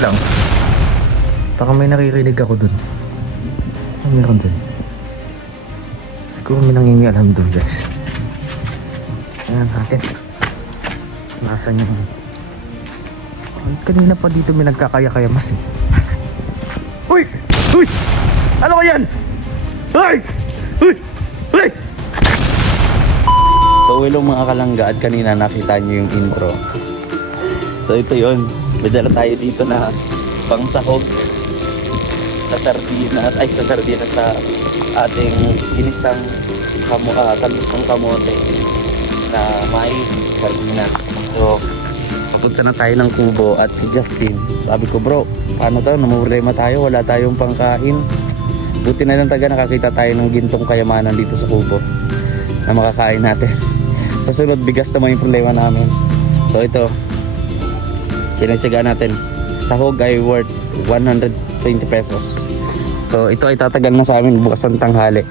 lang. Baka may naririnig ako dun. Ano meron dun? Siguro may nangingialam dun, guys. Ayan natin. Nasaan yung... Kanina pa dito may nagkakaya-kayamas eh. Uy! Uy! Ano ko yan? Uy! Uy! Uy! So hello mga kalangga, at kanina nakita nyo yung intro. So ito yun, may dala tayo dito na pang sahog sa sardinas, sa ating ginisang talbos ng kamote na may sardinas. So papunta na tayo ng kubo at si Justin, sabi ko bro, paano to, namumrema tayo, wala tayong pangkain. Buti na lang taga nakakita tayo ng gintong kayamanan dito sa kubo na makakain natin. Sa sunod, bigas naman yung problema namin. So ito, sinatsagaan natin. Sahog ay worth 120 pesos. So ito ay tatagal na sa amin bukas ng tanghali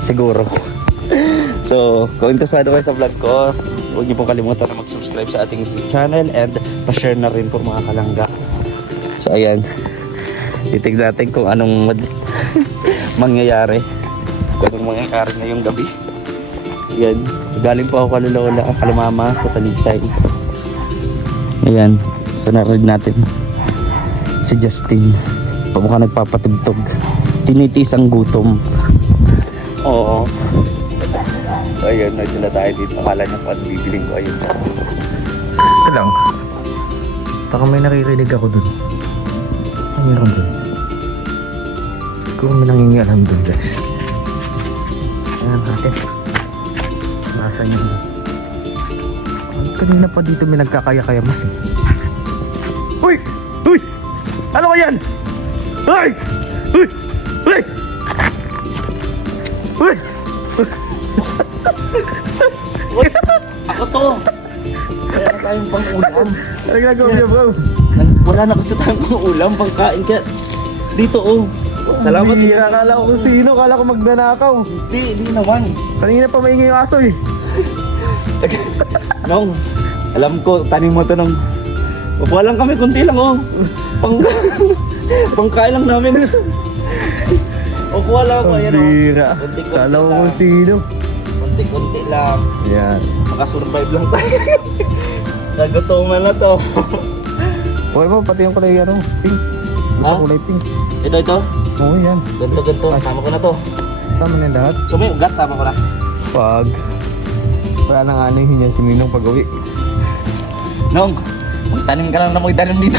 siguro. So kung interesado kayo sa vlog ko, huwag niyo pong kalimutan na mag-subscribe sa ating YouTube channel and pa-share na rin po mga kalangga. So ayan, titignan natin kung anong mangyayari. Kung anong mangyayari ngayong gabi. Ayan, galing po ako kala Lola, kala Mama sa Talisay. Ayan, so narinig natin si Justin. Pamukha nagpapatugtog. Tinitis ang gutom. Oo. So ayun, nagdala tayo dito. Akala niya pa bibiling ko. Ayun. Ito lang. Baka may naririnig ako dun. Ano meron dun? Siguro may nangingialam dun, guys. Ayan natin. Nasaan yung... Kanina pa dito may nagkakaya-kayamas eh. Uy! Uy! Ano ko yan? Uy! Uy! Uy! Uy! Uy! Ako to! Wala na tayong pang ulam. Ano ginagawa niya, bro? Wala na kasi tayong pang ulam, pangkain kaya dito oh. Salamat. Hindi, akala ko kung sino. Akala ko magnanakaw. Hindi naman. Kanina pa maingay yung aso eh. Nong, alam ko, tanim mo to nung upo lang kami, kunti lang oh. Pangkain lang namin. Upo lang ako, ayan oh. Bira. Kunti-kunti Akala ko lang. kung sino. Kunti-kunti lang. Yan. Makasurvive lang tayo. Nagutuman na to. Okay mo, pati yung kulay ano, pink. Gusto Ha? kulay pink. Ito. Oo, yan. Ganto. Sama ko na to. Tama na yung lahat. So may ugat, sama ko na. Pag wala nang anihin yan si Ninong pag-uwi. Nong, magtanim ka lang na magtanim dito.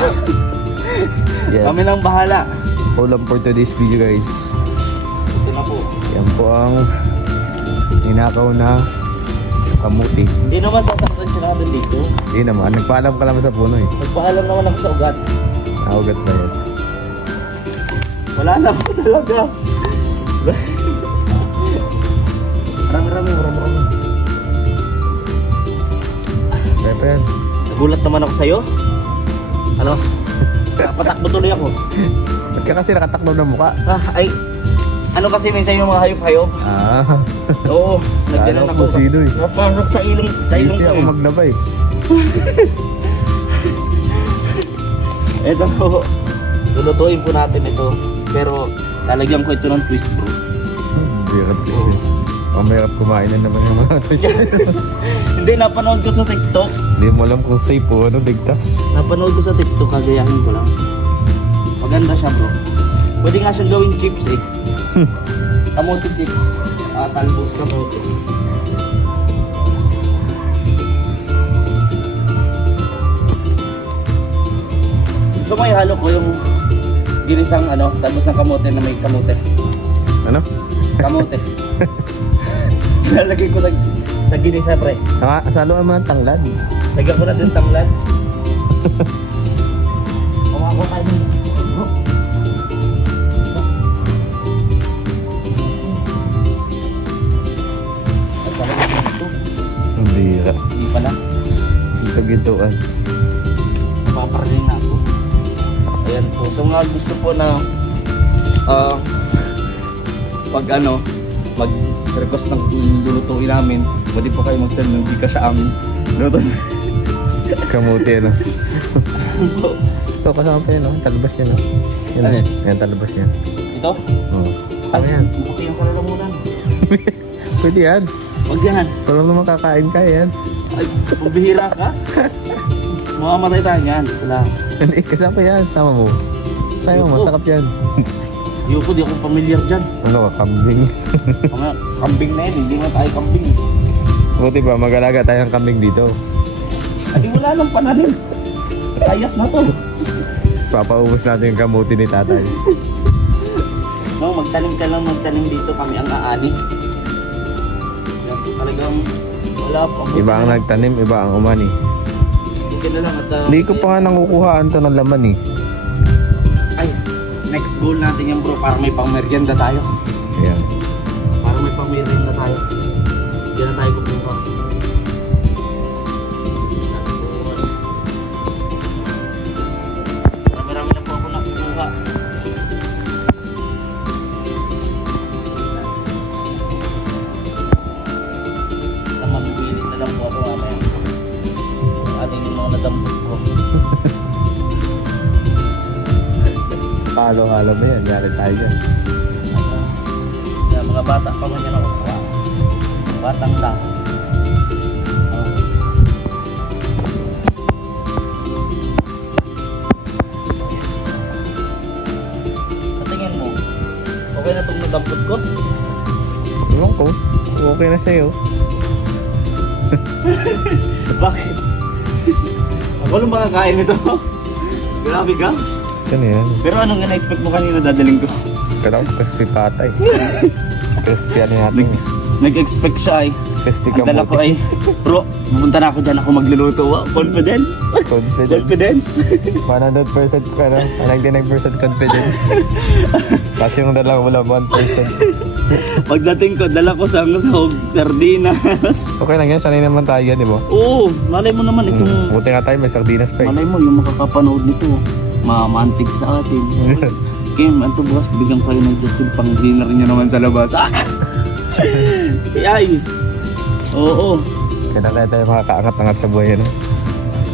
Yan. Kami lang bahala. Ulam for today's video, guys. Ito na po. Yan po ang ninakaw na kamuti. Hindi naman sasaktan siya natin dito. Hindi naman. Nagpaalam ka naman sa puno eh. Nagpaalam naman ako sa ugat. Naugat na yan. Wala na po talaga. Marami. Pepe yan. Nagulat naman ako sa'yo. Ano? Patakbo tuloy ako. Ba't ka kasi nakatakbo ng mukha? Ay, ano kasi minsan yung mga hayop-hayop? Ah. Oo, Kala nagdalan ko ako. kung sino eh. Napasok sa ilong Easy ko ako eh. maglabay. Ito po, lulutuin po natin ito. Pero lalagyan ko ito ng twist bro. Hirap eh. Mahirap kumain na naman yung mga twist. Hindi, napanood ko sa TikTok. Hindi mo alam kung safe o ano, ligtas. Napanood ko sa TikTok, kagayahin ko lang. Maganda siya bro. Pwede nga siyang gawing chips eh. Kamote chips. Talbos kamote. Gusto mo ihalo ko yung ginisang talbos ng kamote na may kamote. Ano? Kamote. Lalagay ko sa ginisa pre. Saluan mo ng tanglad. Lagyan ko na din tamlan. Kumako tayo din. Ay, pala ito. Ang bira. Hindi pala. Ang kagintuan. Napaparaling na ako. Ayan po. So mga gusto po na pag mag-request ng lulutuin namin, pwede po kayo mag-send ng Gcash sa amin. Luto Kamuti ano. Ito kasama pa yun, no? Talabas niya, no? Yan, Ano? yan, talabas niya. Ito? Oo. Sama yan. Buti yung sa lalamunan. Pwede yan. Huwag yan. Parang naman kakain ka yan. Ay, pabihira ka. Mamamatay tayo yan. Wala. Hindi, kasama yan. Sama mo. Tayo, Yuko. masarap yan. Yuko, di ako pamilyar dyan. Ano ka, kambing? Mga kambing na yan, hindi mo tayo kambing. Buti ba, mag-alaga tayo ng kambing dito. Ay, wala nang pananim. Ayas na to. Papaubos natin yung kamuti ni tatay. No, magtanim ka lang, magtanim dito. Kami ang aani. Yan, talagang wala pa. Iba ang nagtanim, iba ang umani. Sige na lang at Hindi ko pa nga nakukuhaan to ng laman eh. ay, next goal natin yan bro, para may pang-merienda tayo. Ayan. Para may pang-merienda tayo. Diyan na tayo kukuha. Marami na po ako nakukuha. Mamimili na lang po ako mamaya. Ating yung mga natambok ko. Halo-halo mo yan, yari tayo dyan. Kaya mga bata pa man yan nakukuha. Batang lang. Sa tingin mo, okay na itong nadampot ko? Ewan ko, okay na sa'yo. Bakit? Ako lang makakain nito. Grabe ka. Ano yan? Pero anong na-expect mo kanina dadaling ko? Pero crispy patay. Crispy ano natin eh. Nag-expect siya ay. Crispy Ang dala ko kamuti. ay, bro, pupunta na ako dyan, ako magluluto. Wow, confidence. Confidence. Confidence. 100% ka na. 99% confidence. Kasi yung dala ko lang 1%. Pagdating ko, dala ko sahog, sardinas. Okay lang yan, sanay naman tayo yan, di ba? Oo, malay mo naman itong... Buti nga tayo, may sardinas pa eh. Malay mo, yung makakapanood nito, mamantig sa atin. Kim, anto bukas, bigyan kayo ng Justin pang dinner nyo naman sa labas. Ay! Oo. Kaya na tayo makakaangat-angat sa buhay, ano?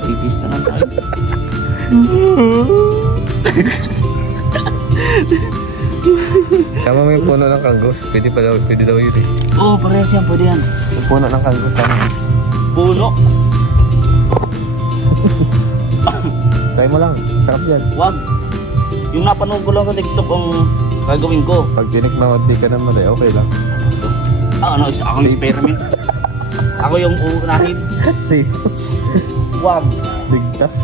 Pipis na lang tayo. Sama mo yung puno ng kanggos. Pwede daw yun eh. Oo, parehas yan, pwede yan. Yung puno ng kanggos, sama. Puno. Try mo lang, sarap yan. Wag. Yung napanood ko lang sa TikTok ang gagawin ko. Pag tinikman mo, di ka naman eh, okay lang. Ano, isa akong experiment. Ako yung uunahin. Safe. Wag. Bigtas.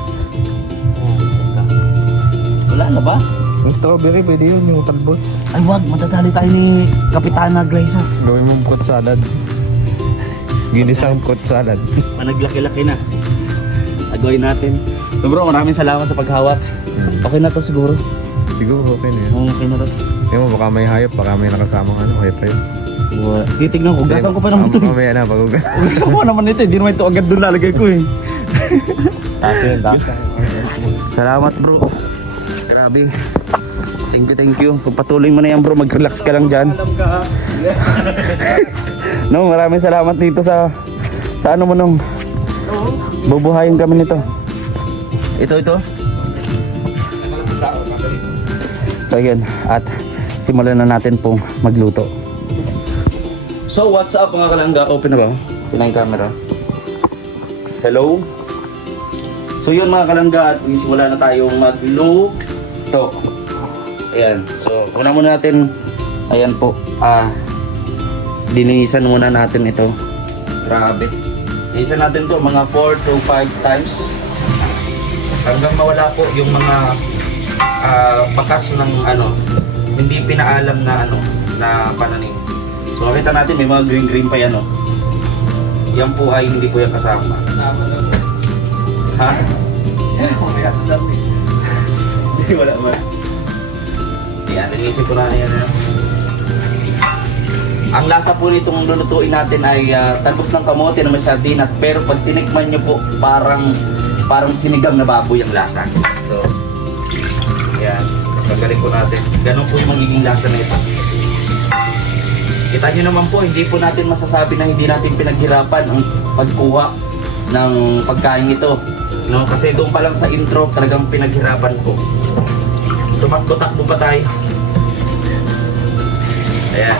Wala na ba? Yung strawberry, pwede yun, yung talbos. Ay wag, madadali tayo ni Kapitana Grace ha. Gawin mong fruit salad. Ginisang fruit salad. Panaglaki-laki na. Agawin natin. So bro, maraming salamat sa paghawak. Okay na to siguro. Siguro okay na yun. Okay na to. Yung mo, baka may hayop, baka may nakasamang ano, hayop pa yun. Titignan ko, gasan ko pa naman ito. Mamaya na, pag-ugas. Gasan ko naman ito, hindi naman ito agad doon lalagay ko eh. Taso yun, taso. Salamat bro. Grabe. Thank you. Pagpatuloy mo na yan bro, mag-relax ka lang dyan. No, maraming salamat dito sa ano mo nung bubuhayin kami nito. Ito. So again, at simulan na natin pong magluto. So what's up mga kalangga? Open na ba? Pinay camera. Hello? So yun mga kalangga, at simula na tayong magluto. Ayan. So una muna natin, ayan po, dininisan muna natin ito. Grabe. Dininisan natin to mga 4 to 5 times. Hanggang mawala po yung mga bakas ng ano, hindi pinaalam na ano, na pananim. So makita natin may mga green pa yan, oh. Yan po ay hindi po yan kasama. Ha? Mamaya sa dami. Hindi, wala ba? Yan, nanisip ko na yan. Ang lasa po nitong lulutuin natin ay talbos ng kamote na may sardinas. Pero pag tinikman nyo po, parang sinigang na baboy ang lasa. So, yan. Gagaling po natin. Ganun po yung magiging lasa na ito. Kita nyo naman po, hindi po natin masasabi na hindi natin pinaghirapan ang pagkuha ng pagkain ito. No, kasi doon pa lang sa intro talagang pinaghirapan ko. Tumakbo-takbo pa tayo. Ayan.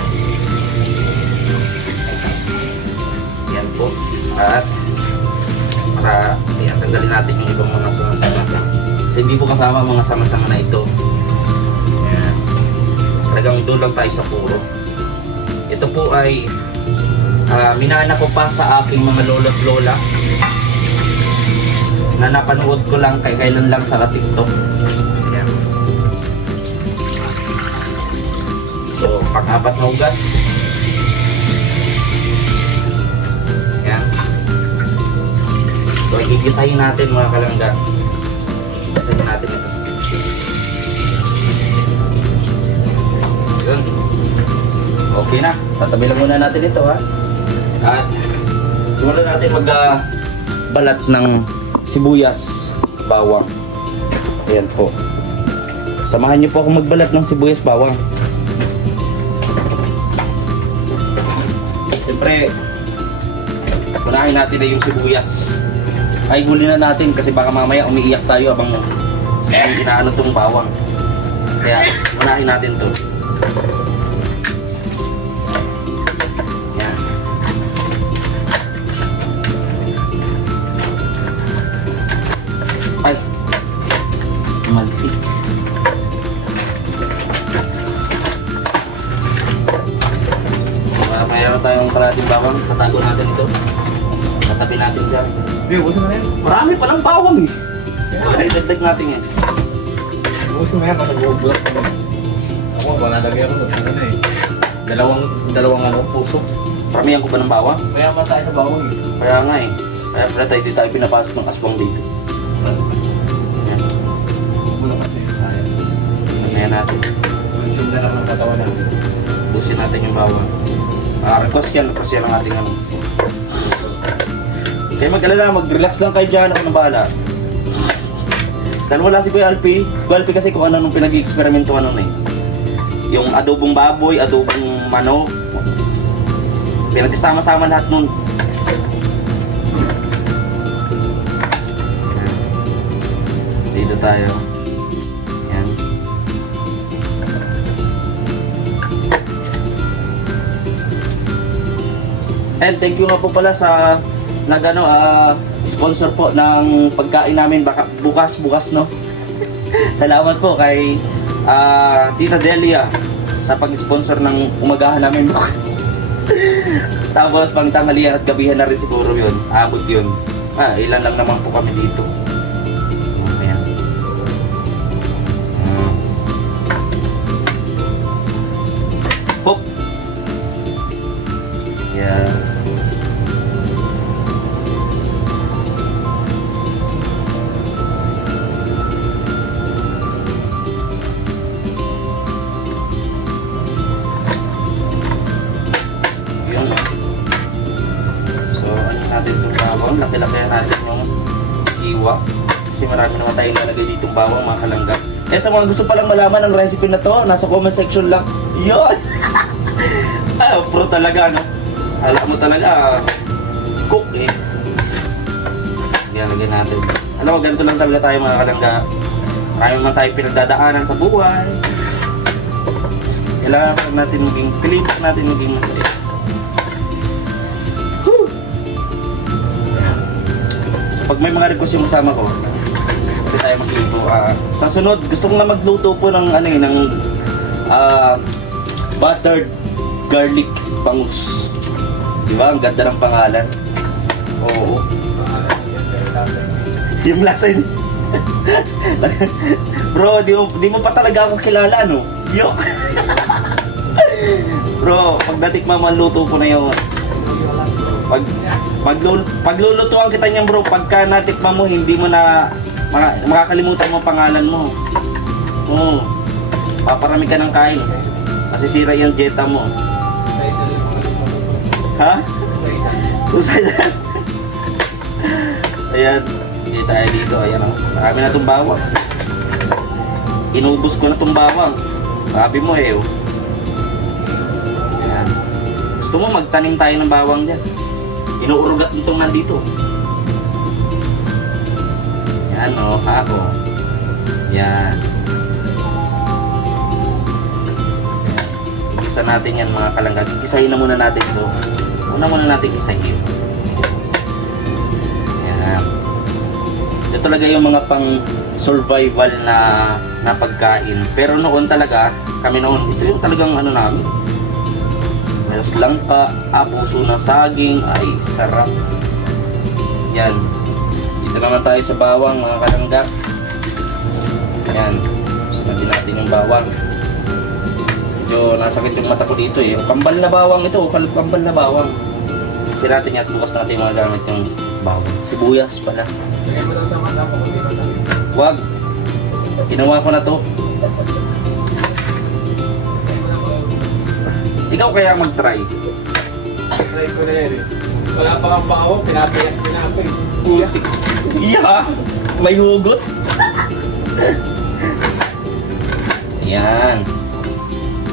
Ayan po. At para ayan, tanggalin natin yung ibang mga sama-sama. Kasi hindi po kasama ang mga sama-sama na ito. Ayan. Talagang doon lang tayo sa puro. Ito po ay minana ko pa sa aking mga lolo't lola na napanood ko lang kailan lang sa TikTok. Ayan. So, pang-apat na ugas. Ayan. So, igigisahin natin mga kalangga. Igigisahin natin ito. Ayan. Okay na. Tatabi lang muna natin ito ha. At simulan natin magbalat ng sibuyas, bawang. Ayan po. Samahan niyo po ako magbalat ng sibuyas, bawang. Siyempre, unahin natin na yung sibuyas. Ay, huli na natin kasi baka mamaya umiiyak tayo abang inaano tong bawang. Kaya, unahin natin to. Yan. Ay, malisik. Mayroon tayong kalating bawang, tatago natin ito. Tatabi natin dyan. Ubusin mo na yan. Marami palang bawang eh. Ay, dagdag natin yan. Ubusin mo yan kasi bubulat ko. Ako, wala lagay ako. Ano na eh. Dalawang ano, puso. Paramihan ko ba ng bawang? Kaya pa tayo sa bawang eh. Kaya nga eh. Kaya pala tayo di tayo pinapasok ng aswang dito. Yan. Wala kasi yung sayang. Manayan natin. Consume na lang ang katawan natin. Busin natin yung bawang. Request yan ang ating ano. Kaya mag-alala, mag-relax lang kayo dyan. Ako na bahala. Dahil wala si Kuya Alpi. Si Kuya Alpi kasi kung ano nung pinag-experimento ano na eh. Yung adobong baboy, adobong manok. Pinagsama-sama lahat nun. Dito tayo. Yan. And thank you nga po pala sa nagano sponsor po ng pagkain namin baka bukas no. Salamat po kay Tita Delia sa pag-sponsor ng umagahan namin bukas. Tapos pang tanghalian at gabihan na rin siguro yun. Abot yun. Ilan lang naman po kami dito. Ayan. Hop. Yeah. Yun. So, ano natin itong bawang? Laki-laki natin yung iwa. Kasi marami naman tayong lalagay ditong bawang, mga kalangga. Eh, sa mga gusto palang malaman ang recipe na to, nasa comment section lang. Yun! Pro talaga, no? Alam mo talaga, cook eh. Yan, lagyan natin. Alam mo, ganito lang talaga tayo mga kalangga. Marami naman tayo pinagdadaanan sa buhay. Kailangan pa natin maging, piliin natin maging masaya. Whew! So, pag may mga request yung kasama ko, hindi tayo mag-iibo. Sa sunod, gusto ko nga magluto po ng ano eh, ng buttered garlic bangus. Diba? Ang ganda ng pangalan. Oo. Yung lasa yun. Bro, di mo pa talaga ako kilala, no? Yo. Bro, pag natikman mo, luto ko na yun. Paglulutuan kita niyan, bro, pagka natikman mo, hindi mo na makakalimutan mo pangalan mo. Oo. Paparami ka ng kain. Masisira yung dieta mo. Ha? Suicide. Ayan. Hindi tayo dito. Ayan o. Marami na itong bawang. Inubos ko na itong bawang. Sabi mo eh. Ayan. Gusto mo magtanim tayo ng bawang dyan. Inuurugat nitong nandito. Yan, o, hako. Yan. Isa natin yan mga kalangga. Isahin na muna natin ito. Una muna natin isahin. Yan. Ito talaga yung mga pang survival na pagkain. Pero noon talaga, kami noon, ito yung talagang ano namin. Mas langka, puso ng saging, ay sarap. Yan. Dito naman tayo sa bawang mga kalangga. Yan. Sabi natin yung bawang. Medyo nasakit yung mata ko dito eh. Kambal na bawang ito. Kambal na bawang. Kasi natin yan. Bukas natin mga gamit yung bawang. Sibuyas pala. Wag. Ginawa ko na to. Ikaw kaya mag-try. Try ko na yan eh. Wala pa kang bawang, pinapayak. Yeah! May hugot. Ayan.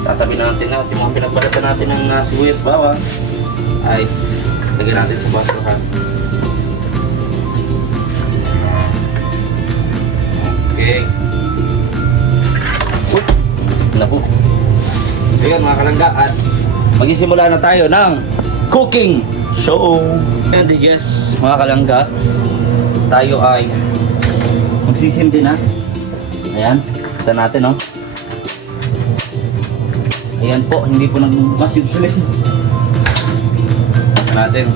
Tatabi natin yung mga pinagbalatan natin ng sibuyas bawang. Ay, lagyan natin sa basurahan. Okay. Uy! Naku. Ayan mga kalangga at magsisimula na tayo ng cooking show. And yes, mga kalangga, tayo ay magsisimdi na. Ayan, kita natin, no? Ayan po, hindi po nagbubukas yung sulit. Kita natin.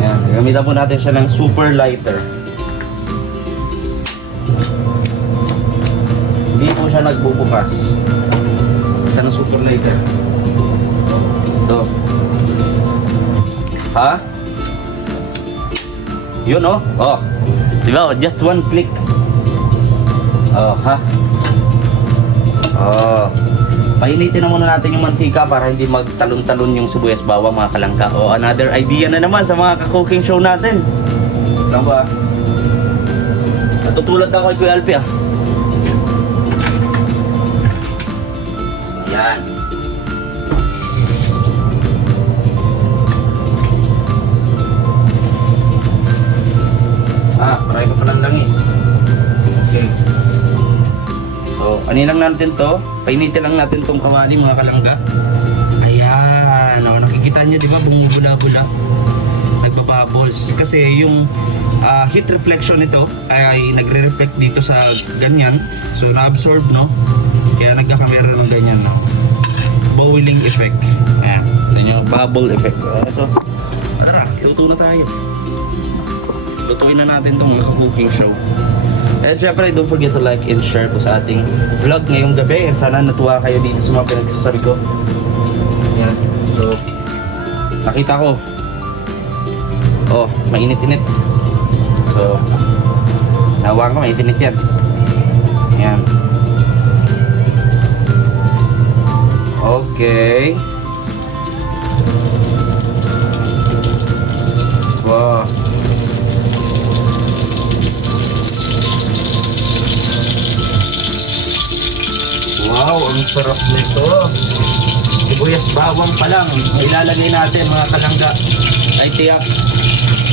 Ayan, gamitan po natin siya ng super lighter. Hindi po siya nagbubukas. Isa ng super lighter. Ito. Ha? Yun, oh. Oh. Diba? Just one click. Oh, ha? Oh. Painitin na muna natin yung mantika para hindi magtalon-talon yung sibuyas bawang mga kalangka. O, another idea na naman sa mga ka-cooking show natin. Lang ba? Natutulad ako kay Kuya Alpi, ah. Yan. Paray ko pa ng langis. Okay. So, anin lang natin to. Painitin lang natin tong kawali mga kalangga. Ayan. O, nakikita nyo, di ba? Bumubula-bula. Nagbabubbles. Kasi yung heat reflection nito ay nagre-reflect dito sa ganyan. So, na-absorb, no? Kaya nagkakamera ng ganyan, no? Boiling effect. Ayan. Ito nyo, bubble effect. So, tara, luto na tayo. Lutuin na natin itong mga cooking show. And syempre, don't forget to like and share po sa ating vlog ngayong gabi. And sana natuwa kayo dito sa mga pinagsasabi ko. Ayan. So, nakita ko. Oh, mainit-init. So, nawang ko, mainit-init yan. Ayan. Okay. Wow. Wow, ang sarap nito. Sibuyas bawang pa lang ilalagay natin mga kalangga. Ay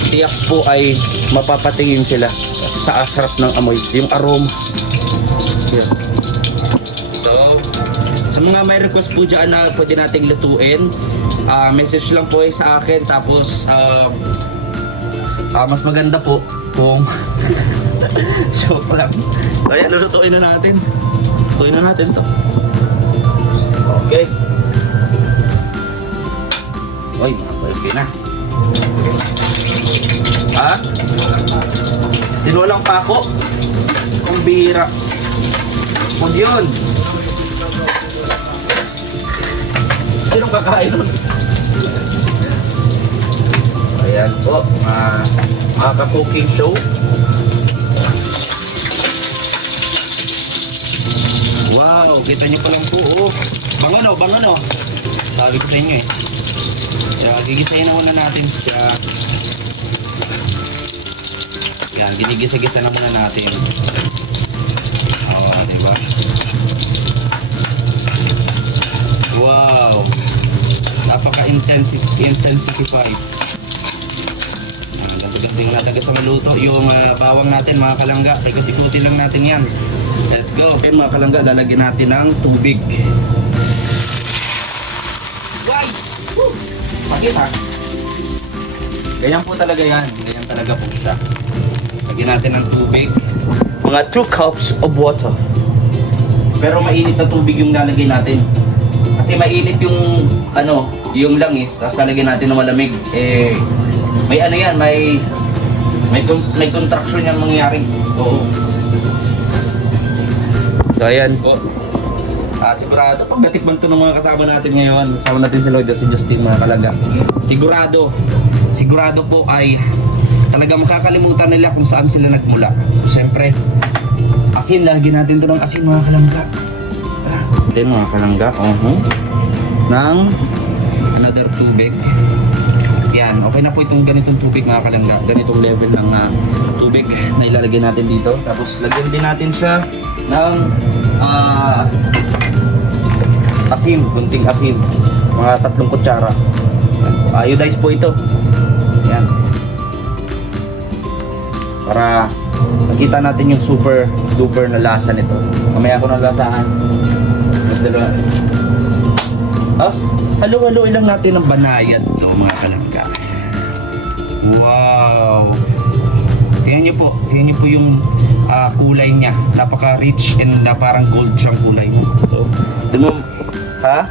tiyak po ay mapapatingin sila sa sarap ng amoy, yung aroma. Yeah. So, sa mga may request po dyan na pwede nating lutuin, message lang po sa akin. Tapos mas maganda po kung joke lang. So yan, lulutuin na natin. Lutuin na natin to. Okay. Uy, mga na. Ha? Tinulang pa ako. Ang bihira. Huwag yun. Sinong kakain nun? Ayan po, mga ka-cooking show. Wow, kita nyo pa lang po, oh. Bangon, bangon, oh. Sabi ko sa inyo, eh. Kaya, gigisahin na muna natin siya. Yan, ginigisa-gisa na muna natin. Oo, diba? Wow. Napaka-intensified. Ang ganda Yung nataga sa maluto, yung bawang natin mga kalangga. Ikot-ikutin lang natin yan. Let's go. Okay mga kalangga, lalagyan natin ng tubig. Why? Bakit ha? Ganyan po talaga yan. Ganyan talaga po siya. Lagyan natin ng tubig. Mga 2 cups of water. Pero mainit na tubig yung lalagay natin. Kasi mainit yung yung langis, tapos lalagyan natin ng malamig. May ano yan, may contraction yan mangyayari. Oo. So ayan po. At sigurado, pag natikman to ng mga kasama natin ngayon, kasama natin si Lloyd at si Justin mga kalangga. Sigurado po ay talaga makakalimutan nila kung saan sila nagmula. Siyempre, asin, lagyan natin to ng asin mga kalangga. Natin mga kalangga, ng another tubig. Yan, okay na po itong ganitong tubig mga kalangga. Ganitong level ng tubig na ilalagay natin dito. Tapos lagyan din natin siya ng asin, kunting asin. Mga 3 kutsara. Iodize po ito. Yan. Para makita natin yung super duper na lasa nito. Mamaya ko na lasahan. Mas dalawa. Tapos, halo-haloin lang natin ng banayad to mga kalangga. Wow! Tingnan nyo po yung kulay niya. Napaka-rich and parang gold siyang kulay mo. So, dun mo, ha?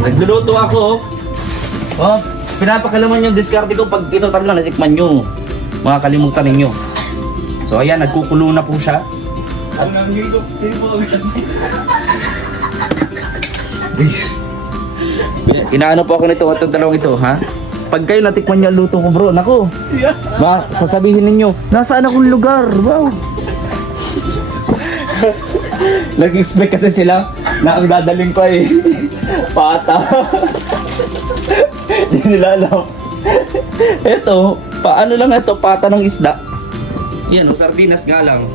Nagluluto ako. Oh, pinapakalaman yung diskarte ko pag ito talaga natikman nyo. Mga kalimutan ninyo. So ayan, nagkukulo na po siya. At inaano po ako nito at dalawang ito, ha? Pag kayo natikman niyo ang luto ko, bro, nako. Sasabihin ninyo, nasaan akong lugar? Wow. Nag-expect kasi sila na ang dadaling ko ay pata. Hindi nila alam. Ito, paano lang ito, pata ng isda. Yan, sardinas nga lang.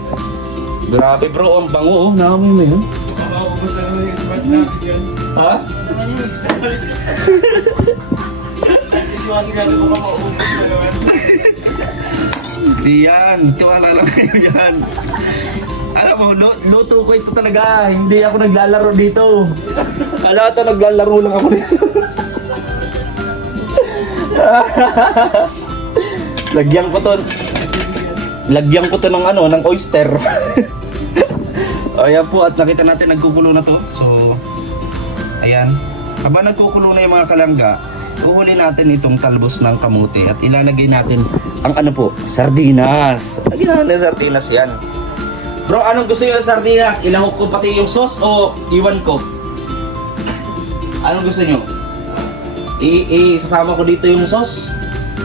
Grabe bro, ang bango, oh. Naamoy mo yun. Makaubos na naman yung smart natin yan. Ha? Isiwasin nga ko makaubos na naman. Yan, tiwala lang kayo yan. Alam mo, luto ko ito talaga. Hindi ako naglalaro dito. Alam ito, naglalaro lang ako dito. Lagyan ko to ng oyster. Ayan po, at nakita natin nagkukulo na to. So, ayan. Habang nagkukulo na yung mga kalangga, uhuli natin itong talbos ng kamote at ilalagay natin ang sardinas. Lagyan natin sardinas yan. Bro, anong gusto nyo sa sardinas? Ilahok ko pati yung sauce o iwan ko? Anong gusto nyo? Isasama ko dito yung sauce?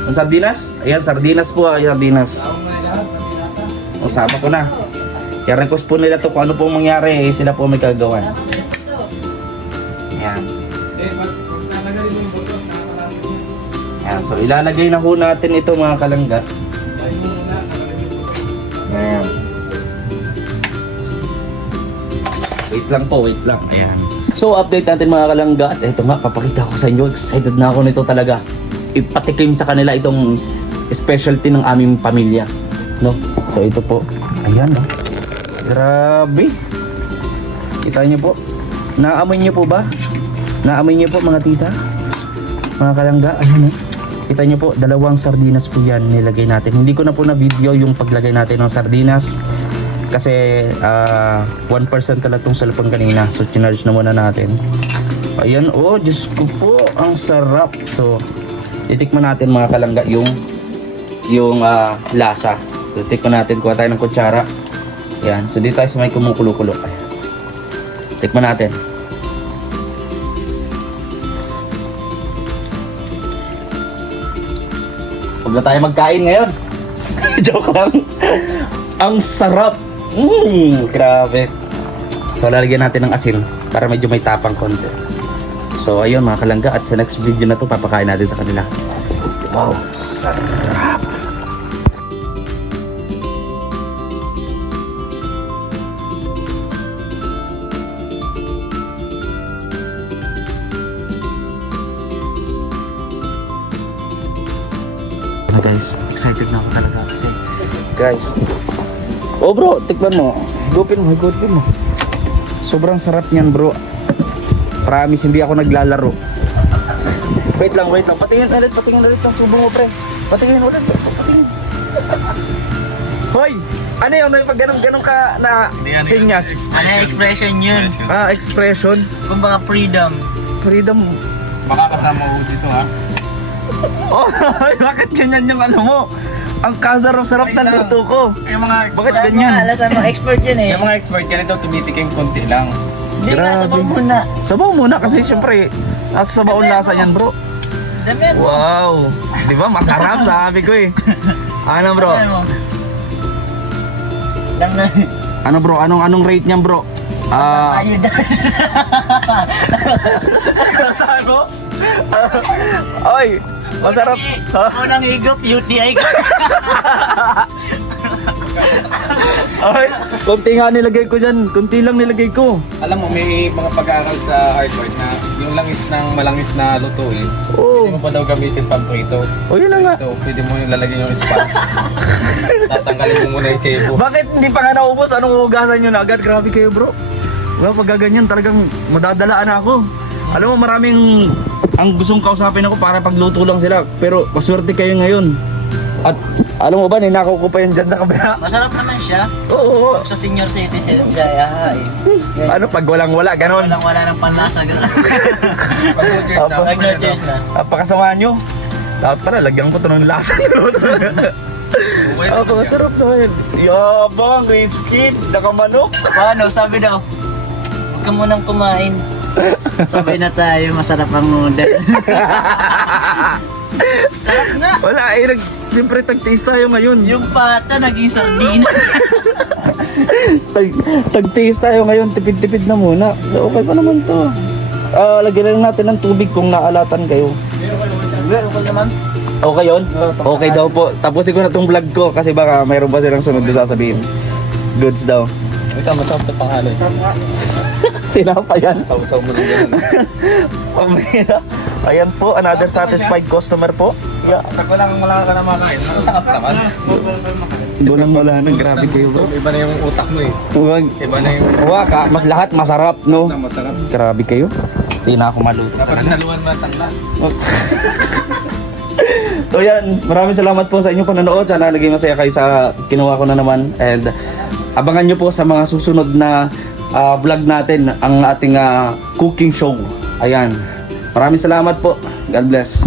Ang sardinas? Ayan, sardinas po, sardinas. Sama ko na. I-request po nila to kung ano pong mangyari, sila po may kagawan. Ayan. Ayan, so ilalagay na ho natin ito mga kalangga. Ayan. Wait lang po, wait lang. Ayan. So update natin mga kalangga. At ito nga, papakita ko sa inyo. Excited na ako nito talaga. Ipatikim sa kanila itong specialty ng aming pamilya. No? So ito po. Ayan, no? Grabe. Kita niyo po. Naamoy niyo po ba? Naamoy niyo po mga tita? Mga kalangga. Ayan, kita niyo po, 2 sardinas po yan nilagay natin. Hindi ko na po na video yung paglagay natin ng sardinas. Kasi 1% ka lang itong cellphone kanina. So chinarge na muna natin. Ayan, oh, Diyos ko po, ang sarap. So titikman natin mga kalangga yung lasa. So titikman natin, kuha tayo ng kutsara. Ayan, so dito tayo sa may kumukulo-kulo. Tikman natin. Huwag na tayo magkain ngayon. Joke lang. Ang sarap. Grabe. So lalagyan natin ng asin para medyo may tapang konti. So ayun mga kalangga, at sa next video na to papakain natin sa kanila. Wow, sarap. na guys. Excited na ako talaga kasi guys. Oh bro, tikman mo. Higupin mo. Sobrang sarap niyan bro. Promise hindi ako naglalaro. Wait lang. Patingin ulit ng subo mo pre. Patingin. Hoy! Ano yun? May pag ganun ka na sinyas? Ano yung expression yun? Expression. Kumbaga freedom. Freedom. Makakasama ko dito ha. Oh, bakit ganyan yung ano mo? Ang kasarap-sarap ng luto ko. Yung mga Bakit expert, ganyan? Alam sa mga expert yun eh. yung mga expert ganito tumitikim konti lang. Hindi nga, Grabe. sabaw muna. Sabaw muna kasi syempre nasa sabaon lasa yan bro. Dami yan. Wow. Di ba masarap sabi ko eh. Ano bro? Dami mo. Lang na. Ano bro? Anong rate niyan bro? Ayun na. Sabi mo? Oy, masarap. Unang higop, UTI ka. Ay, konti nga nilagay ko dyan. Konti lang nilagay ko. Alam mo, may mga pag-aaral sa hardware na yung langis ng malangis na lutuin, Oo. hindi mo pa daw gamitin pang-prito. O yun na nga. Ito, pwede mo yung lalagyan yung sponge. Tatanggalin mo muna yung sebo. Bakit hindi pa nga naubos? Anong hugasan nyo na agad? Grabe kayo bro. Wala pag gaganyan talagang madadalaan ako. Alam mo maraming ang gustong kausapin ako para pagluto lang sila. Pero maswerte kayo ngayon. At alam mo ba, ninakaw ko pa yun dyan sa kabila. Masarap naman siya. Oo. Sa senior citizen siya, yahain. Ano, pag walang-wala, ganon. Wala ng panlasa. Pag-cheers na. Nag-cheers na. Napakasama nyo. Dapat pala, lagyan ko to ng lasa nyo. Masarap na yun. Yabang, rich kid, nakamanok. Paano? Sabi daw, huwag ka munang kumain. Sabay na tayo, masarap ang noodle. Sarap nga. Wala, siyempre tag-taste tayo ngayon. Yung pata naging sardina. Tag-taste tayo ngayon, tipid-tipid na muna. So okay pa naman to. Lagyan lang natin ng tubig kung naalatan kayo. Okay naman. Okay yun? Okay daw po. Tapusin ko na tong vlog ko kasi baka mayroon pa silang sunod na sasabihin. Goods daw. Ikaw, masarap ito panghalo. Tinapa yan. Sausaw mo lang yan. Pamira. Ayan po, another satisfied customer po. Yeah. Pag wala ka na makain, masakap naman. Doon wala nang grabe kayo bro. Iba na yung utak mo eh. Huwag. Iba na yung Mas lahat masarap, no? masarap. Grabe kayo. Hindi na ako maluto. Dapat naluan mo tangla. So yan, maraming salamat po sa inyong panonood. Sana naging masaya kayo sa kinuha ko na naman. And abangan nyo po sa mga susunod na vlog natin ang ating cooking show. Ayan. Maraming salamat po. God bless.